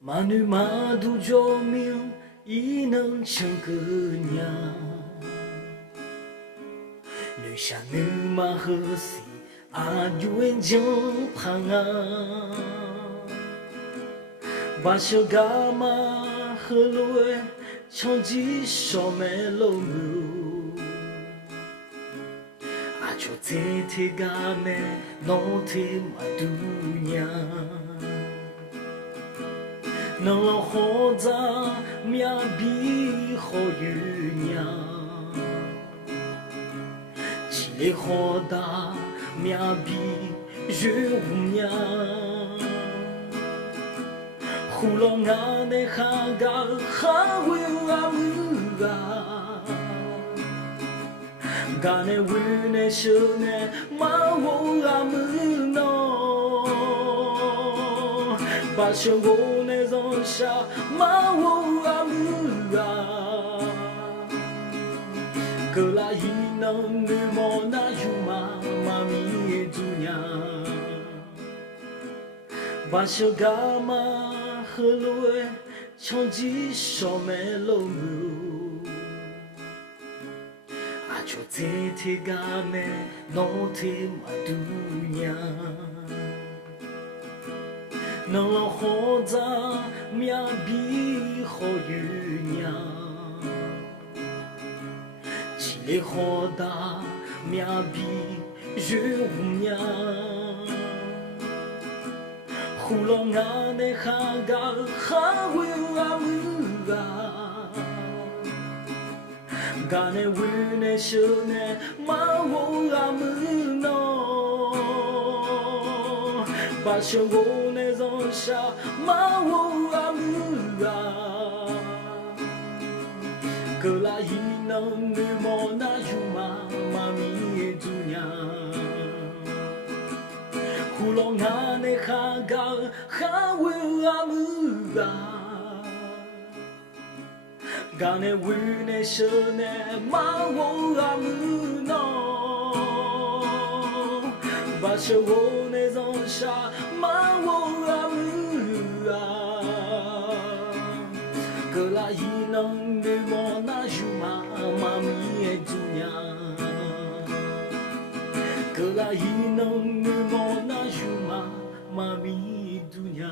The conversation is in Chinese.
Manu madu jomil inang changkenya Nu sha nu ma hesi ayuen jeng panga Basho gama helue chongji shome lo mu Acho te te gane no te madunya能老活在面比好运呀，起来活大面比月无呀，呼隆啊那哈嘎哈维啊姆啊，嘎那维那些那马沃啊姆喏。把生活那种下马我啊姆啊，格拉伊能女莫那有妈妈咪主呀，把生干嘛和路诶，长期少没路姆，啊就这天干呢，那天嘛杜呀。能老活在面比好运呀，起来活大面比月无呀，呼隆啊那哈嘎哈维啊姆啊，嘎那维那些那马沃啊姆喏。把生活那种下马我啊姆啊，格拉伊能女莫那有妈妈咪主呀，呼隆啊那哈嘎哈维啊姆啊，嘎那维那些那马我啊姆喏。把生活那种下马我啊姆啊，格拉伊能女莫那有妈妈咪主呀，格拉伊能女莫那有妈妈咪主呀。